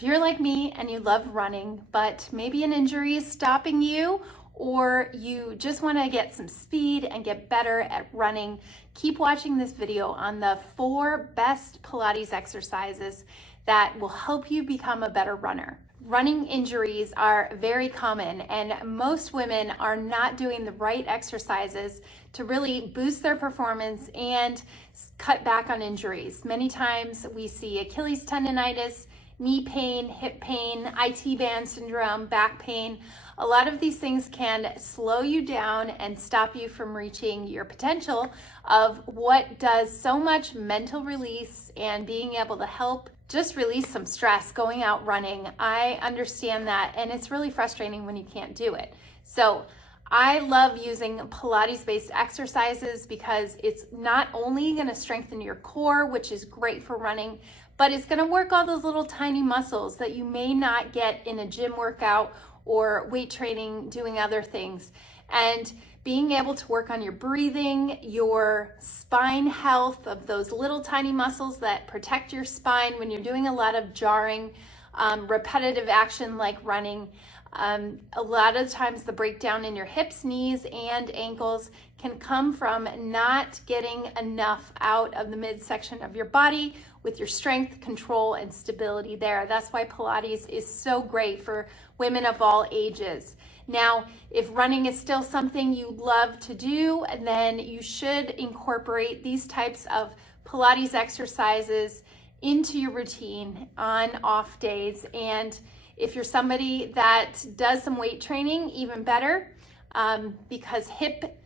If you're like me and you love running, but maybe an injury is stopping you, or you just want to get some speed and get better at running, keep watching this video on the 4 best Pilates exercises that will help you become a better runner. Running injuries are very common, and most women are not doing the right exercises to really boost their performance and cut back on injuries. Many times we see Achilles tendonitis, knee pain, hip pain, IT band syndrome, back pain. A lot of these things can slow you down and stop you from reaching your potential of what does so much mental release and being able to help just release some stress going out running. I understand that, and it's really frustrating when you can't do it. So I love using Pilates-based exercises because it's not only going to strengthen your core, which is great for running, but it's going to work all those little tiny muscles that you may not get in a gym workout or weight training doing other things. And being able to work on your breathing, your spine health of those little tiny muscles that protect your spine when you're doing a lot of jarring, repetitive action like running. A lot of times the breakdown in your hips, knees, and ankles can come from not getting enough out of the midsection of your body with your strength, control, and stability there. That's why Pilates is so great for women of all ages. Now, if running is still something you love to do, then you should incorporate these types of Pilates exercises into your routine on off days. And if you're somebody that does some weight training, even better, because hip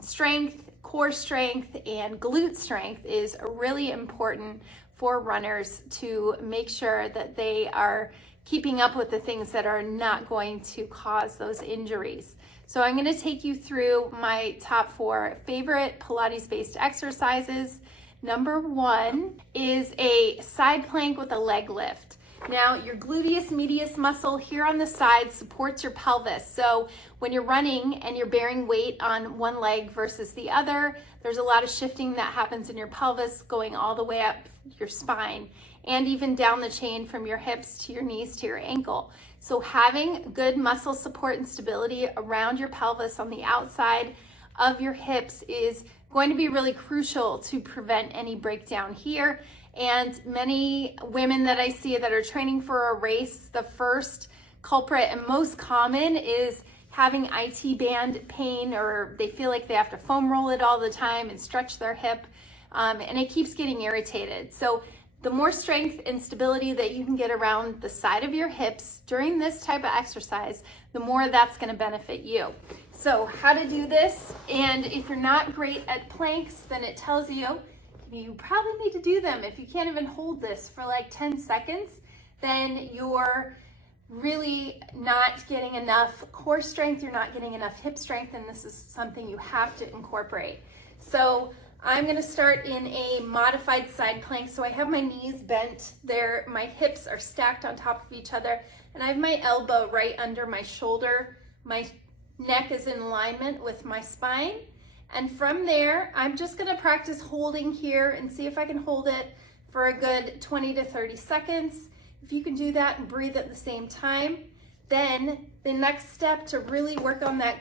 strength, core strength, and glute strength is really important for runners to make sure that they are keeping up with the things that are not going to cause those injuries. So I'm going to take you through my top 4 favorite Pilates-based exercises. Number 1 is a side plank with a leg lift. Now, your gluteus medius muscle here on the side supports your pelvis. So when you're running and you're bearing weight on one leg versus the other, there's a lot of shifting that happens in your pelvis going all the way up your spine and even down the chain from your hips to your knees to your ankle. So having good muscle support and stability around your pelvis on the outside of your hips is going to be really crucial to prevent any breakdown here. And many women that I see that are training for a race, the first culprit and most common is having IT band pain, or they feel like they have to foam roll it all the time and stretch their hip, and it keeps getting irritated. So the more strength and stability that you can get around the side of your hips during this type of exercise, the more that's going to benefit you. So how to do this, and if you're not great at planks, then it tells you you probably need to do them. If you can't even hold this for like 10 seconds, then you're really not getting enough core strength, you're not getting enough hip strength, and this is something you have to incorporate. So I'm going to start in a modified side plank. So I have my knees bent there, my hips are stacked on top of each other, and I have my elbow right under my shoulder. My neck is in alignment with my spine. And from there, I'm just going to practice holding here and see if I can hold it for a good 20 to 30 seconds. If you can do that and breathe at the same time, then the next step to really work on that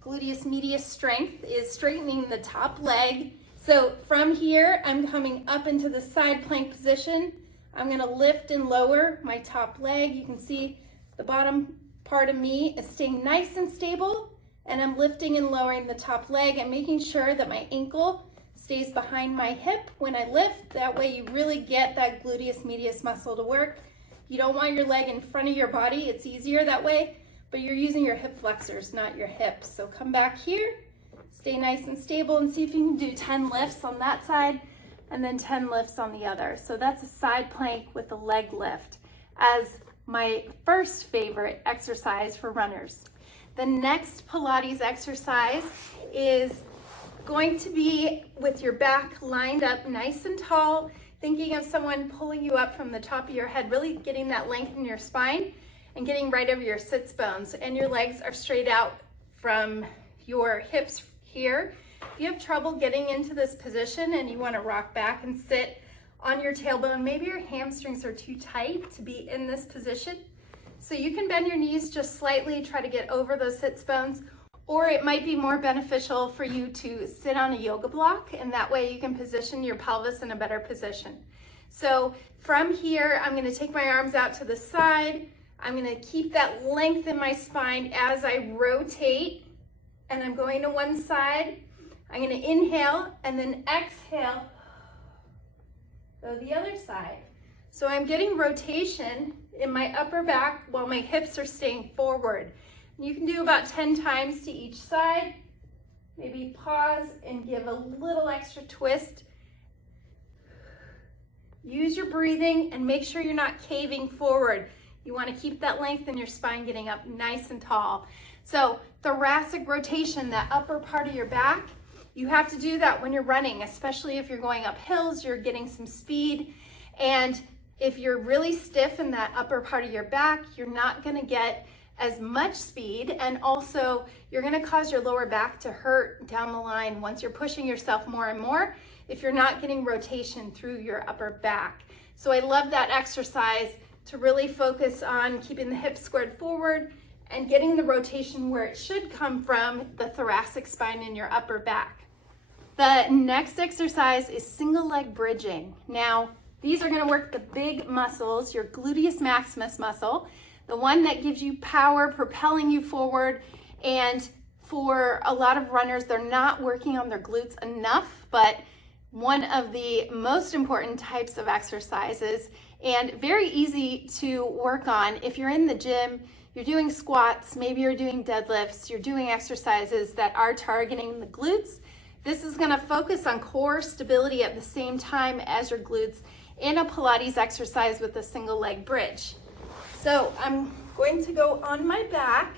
gluteus medius strength is straightening the top leg. So from here, I'm coming up into the side plank position. I'm going to lift and lower my top leg. You can see the bottom part of me is staying nice and stable. And I'm lifting and lowering the top leg and making sure that my ankle stays behind my hip when I lift. That way you really get that gluteus medius muscle to work. You don't want your leg in front of your body. It's easier that way, but you're using your hip flexors, not your hips. So come back here, stay nice and stable, and see if you can do 10 lifts on that side and then 10 lifts on the other. So that's a side plank with a leg lift as my first favorite exercise for runners. The next Pilates exercise is going to be with your back lined up nice and tall, thinking of someone pulling you up from the top of your head, really getting that length in your spine and getting right over your sits bones, and your legs are straight out from your hips here. If you have trouble getting into this position and you want to rock back and sit on your tailbone. Maybe your hamstrings are too tight to be in this position. So you can bend your knees just slightly, try to get over those sits bones, or it might be more beneficial for you to sit on a yoga block, and that way you can position your pelvis in a better position. So from here, I'm gonna take my arms out to the side. I'm gonna keep that length in my spine as I rotate, and I'm going to one side. I'm gonna inhale and then exhale, go the other side. So I'm getting rotation in my upper back while my hips are staying forward. You can do about 10 times to each side. Maybe pause and give a little extra twist. Use your breathing and make sure you're not caving forward. You want to keep that length in your spine getting up nice and tall. So thoracic rotation, that upper part of your back, you have to do that when you're running, especially if you're going up hills, you're getting some speed. And if you're really stiff in that upper part of your back, you're not going to get as much speed, and also you're going to cause your lower back to hurt down the line once you're pushing yourself more and more if you're not getting rotation through your upper back. So I love that exercise to really focus on keeping the hips squared forward and getting the rotation where it should come from, the thoracic spine in your upper back. The next exercise is single leg bridging. Now, these are going to work the big muscles, your gluteus maximus muscle, the one that gives you power, propelling you forward. And for a lot of runners, they're not working on their glutes enough, but one of the most important types of exercises and very easy to work on. If you're in the gym, you're doing squats, maybe you're doing deadlifts, you're doing exercises that are targeting the glutes. This is going to focus on core stability at the same time as your glutes in a Pilates exercise with a single leg bridge. So I'm going to go on my back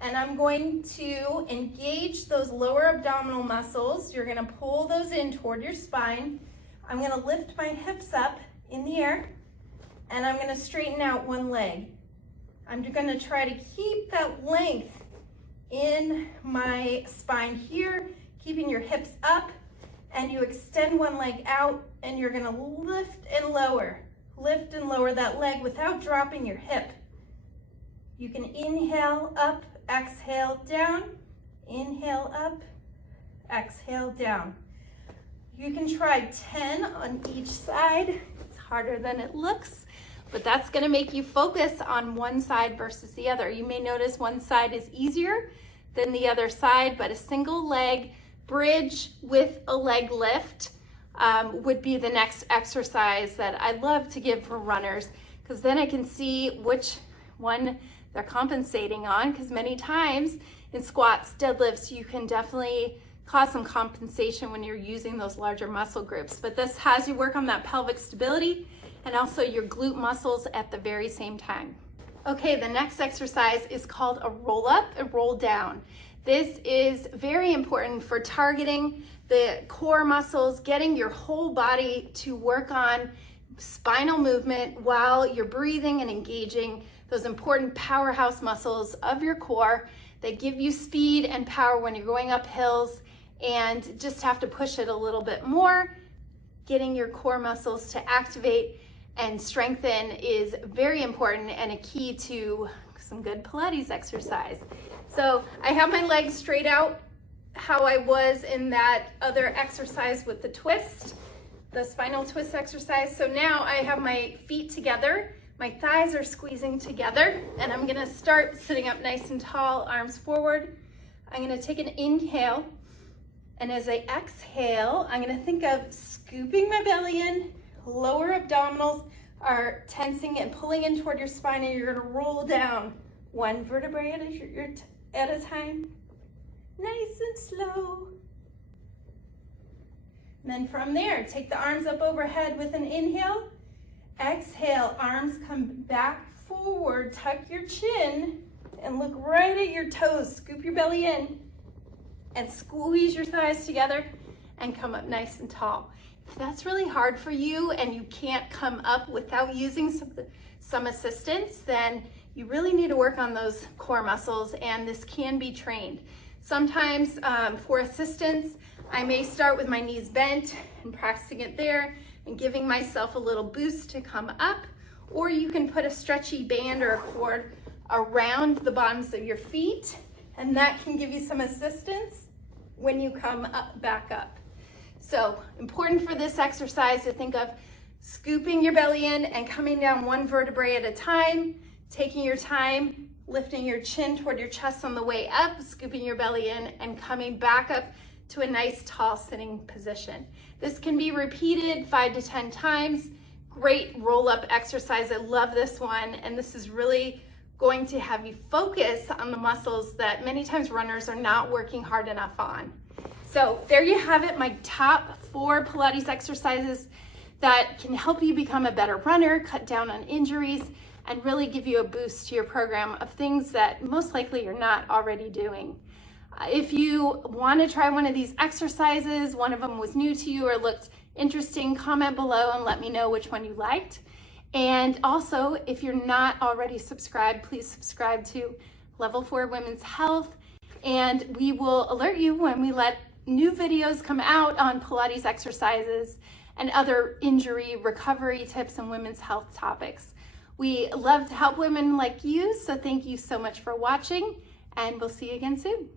and I'm going to engage those lower abdominal muscles. You're going to pull those in toward your spine. I'm going to lift my hips up in the air and I'm going to straighten out one leg. I'm going to try to keep that length in my spine here, keeping your hips up, and you extend one leg out and you're going to lift and lower that leg without dropping your hip. You can inhale up, exhale down, inhale up, exhale down. You can try 10 on each side. It's harder than it looks, but that's going to make you focus on one side versus the other. You may notice one side is easier than the other side, but a single leg bridge with a leg lift would be the next exercise that I love to give for runners, because then I can see which one they're compensating on, because many times in squats, deadlifts, you can definitely cause some compensation when you're using those larger muscle groups. But this has you work on that pelvic stability and also your glute muscles at the very same time. Okay, the next exercise is called a roll up and roll down. This is very important for targeting the core muscles, getting your whole body to work on spinal movement while you're breathing and engaging those important powerhouse muscles of your core that give you speed and power when you're going up hills and just have to push it a little bit more. Getting your core muscles to activate and strengthen is very important and a key to some good Pilates exercise. So I have my legs straight out how I was in that other exercise with the twist, the spinal twist exercise. So now I have my feet together, my thighs are squeezing together, and I'm gonna start sitting up nice and tall, arms forward. I'm gonna take an inhale, and as I exhale, I'm gonna think of scooping my belly in, lower abdominals are tensing and pulling in toward your spine, and you're gonna roll down one vertebrae at a time, nice and slow. And then from there, take the arms up overhead with an inhale. Exhale, arms come back forward, tuck your chin, and look right at your toes. Scoop your belly in and squeeze your thighs together and come up nice and tall. If that's really hard for you and you can't come up without using some assistance, then you really need to work on those core muscles, and this can be trained. Sometimes for assistance, I may start with my knees bent and practicing it there. and giving myself a little boost to come up, or you can put a stretchy band or a cord around the bottoms of your feet, and that can give you some assistance when you come up, back up. So important for this exercise to think of scooping your belly in and coming down one vertebrae at a time, taking your time, lifting your chin toward your chest on the way up, scooping your belly in and coming back up to a nice tall sitting position. This can be repeated 5 to 10 times. Great roll-up exercise. I love this one, and this is really going to have you focus on the muscles that many times runners are not working hard enough on. So there you have it, my top 4 Pilates exercises that can help you become a better runner, cut down on injuries, and really give you a boost to your program of things that most likely you're not already doing. If you want to try one of these exercises, one of them was new to you or looked interesting, comment below and let me know which one you liked. And also, if you're not already subscribed, please subscribe to Level 4 Women's Health, and we will alert you when we let new videos come out on Pilates exercises and other injury recovery tips and women's health topics. We love to help women like you, so thank you so much for watching, and we'll see you again soon.